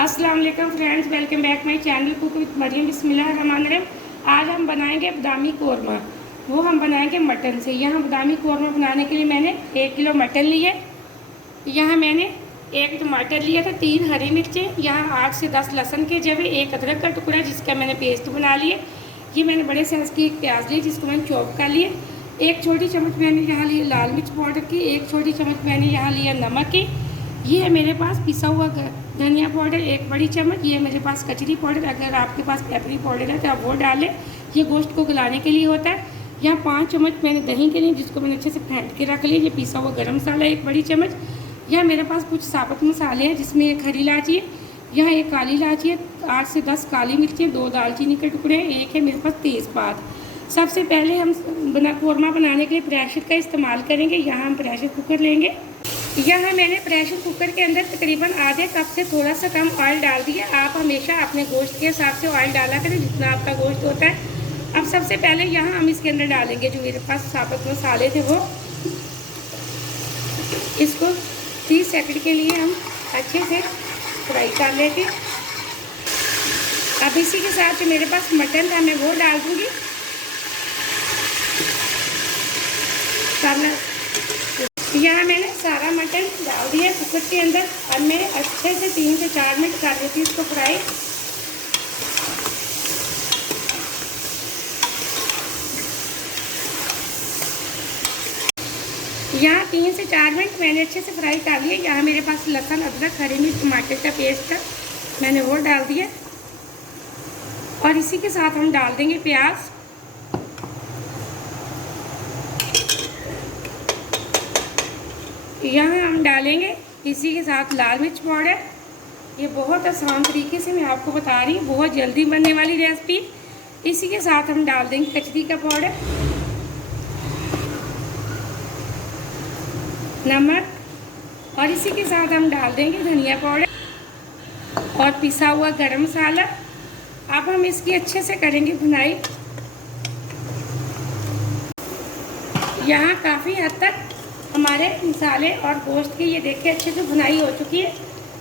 अस्सलाम वालेकुम friends, welcome back my channel cook with Maryam. बिस्मिल्लाहिर्रहमानिर्रहीम। आज हम बनाएंगे बादामी कौरमा। वो हम बनाएंगे मटन से। यहाँ बादामी कौरमा बनाने के लिए मैंने 1 किलो मटन लिए। यहाँ मैंने 1 टमाटर लिया था, 3 हरी मिर्चें, यहाँ 8 से 10 लहसुन के जवे, 1 अदरक का टुकड़ा जिसका मैंने पेस्ट बना लिए। ये मैंने बड़े साइज़ की 1 प्याज ली जिसको मैंने चॉप कर लिए। 1 छोटी चम्मच मैंने यहाँ लिया लाल मिर्च पाउडर की, 1 छोटी चम्मच मैंने यहाँ लिया नमक की। ये है मेरे पास पिसा हुआ धनिया पाउडर 1 बड़ी चम्मच। ये है मेरे पास कचरी पाउडर, अगर आपके पास पेपरी पाउडर है तो आप वो डालें, ये गोश्त को गलाने के लिए होता है। यहाँ 5 चम्मच मैंने दही के लिए जिसको मैंने अच्छे से फेंट के रख लिया। ये पिसा हुआ गरम मसाला 1 बड़ी चम्मच। यहाँ मेरे पास कुछ साबुत मसाले हैं जिसमें 1 हरी इलायची है, यहाँ 1 काली इलायची है, 8 से 10 काली मिर्चें, 2 दालचीनी के टुकड़े हैं, 1 है मेरे पास तेज़पात। सबसे पहले हम कौरमा बनाने के लिए प्रेशर का इस्तेमाल करेंगे। यहाँ हम प्रेशर कुकर लेंगे। यहाँ मैंने प्रेशर कुकर के अंदर तकरीबन आधे कप से थोड़ा सा कम ऑयल डाल दिया। आप हमेशा अपने गोश्त के हिसाब से ऑयल डाला करें जितना आपका गोश्त होता है। अब सबसे पहले यहाँ हम इसके अंदर डालेंगे जो मेरे पास साबुत मसाले थे वो। इसको 30 सेकंड के लिए हम अच्छे से फ्राई कर लेंगे। अब इसी के साथ जो मेरे पास मटन था मैं वो डाल दूँगी। यहाँ मैंने सारा मटन डाल दिया कुकर के अंदर। अब मैं अच्छे से 3 से 4 मिनट कर देती हूँ इसको फ्राई। यहाँ 3 से 4 मिनट मैंने अच्छे से फ्राई कर लिया। यहाँ मेरे पास लहसुन अदरक हरी मिर्च टमाटर का पेस्ट था, मैंने वो डाल दिया। और इसी के साथ हम डाल देंगे प्याज। यहाँ हम डालेंगे इसी के साथ लाल मिर्च पाउडर। ये बहुत आसान तरीके से मैं आपको बता रही हूँ, बहुत जल्दी बनने वाली रेसिपी। इसी के साथ हम डाल देंगे कचरी का पाउडर, नमक, और इसी के साथ हम डाल देंगे धनिया पाउडर और पिसा हुआ गरम मसाला। अब हम इसकी अच्छे से करेंगे भुनाई। यहाँ काफ़ी हद तक हमारे मसाले और गोश्त की ये देखिए अच्छे से भुनाई हो चुकी है।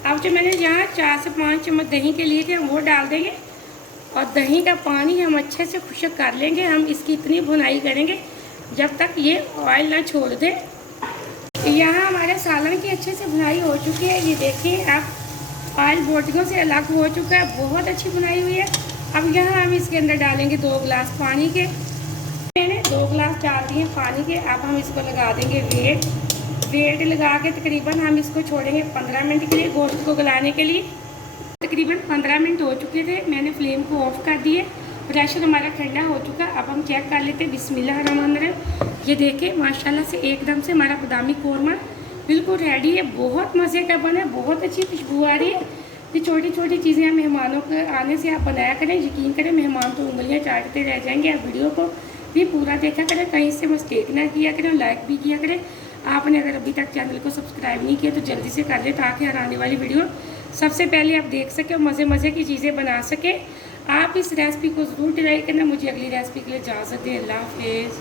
अब जो मैंने यहाँ 4 से 5 चम्मच दही के लिए थे हम वो डाल देंगे और दही का पानी हम अच्छे से खुश्क कर लेंगे। हम इसकी इतनी भुनाई करेंगे जब तक ये ऑयल ना छोड़ दे। यहाँ हमारे सालन की अच्छे से भुनाई हो चुकी है। ये देखिए अब ऑयल बोटियों से अलग हो चुका है, बहुत अच्छी भुनाई हुई है। अब यहाँ हम इसके अंदर डालेंगे 2 गिलास पानी के। मैंने 2 गिलास डाल दिए पानी के। अब हम इसको लगा देंगे वेट लगा के तकरीबन हम इसको छोड़ेंगे 15 मिनट के लिए गोश्त को गलाने के लिए। तकरीबन 15 मिनट हो चुके थे, मैंने फ्लेम को ऑफ कर दिए। प्रेशर हमारा ठंडा हो चुका। अब हम चेक कर लेते हैं। बिस्मिल्लाहिर्रहमानिर्रहीम। ये देखें माशाल्लाह से एकदम से हमारा बादामी कौरमा बिल्कुल रेडी है। बहुत मज़े का बना है, बहुत अच्छी खुशबू आ रही है। ये छोटी छोटी चीज़ें मेहमानों के आने से आप बनाया करें। यकीन करें मेहमान तो उंगलियाँ चाटते रह जाएंगे। आप वीडियो को भी पूरा देखा करें, कहीं से मिस्टेक ना किया करें, लाइक भी किया करें। आपने अगर अभी तक चैनल को सब्सक्राइब नहीं किया तो जल्दी से कर ले ताकि हर आने वाली वीडियो सबसे पहले आप देख सकें और मज़े की चीज़ें बना सकें। आप इस रेसिपी को ज़रूर ट्राई करना। मुझे अगली रेसिपी के लिए इजाज़त दें। अल्लाह हाफ़िज़।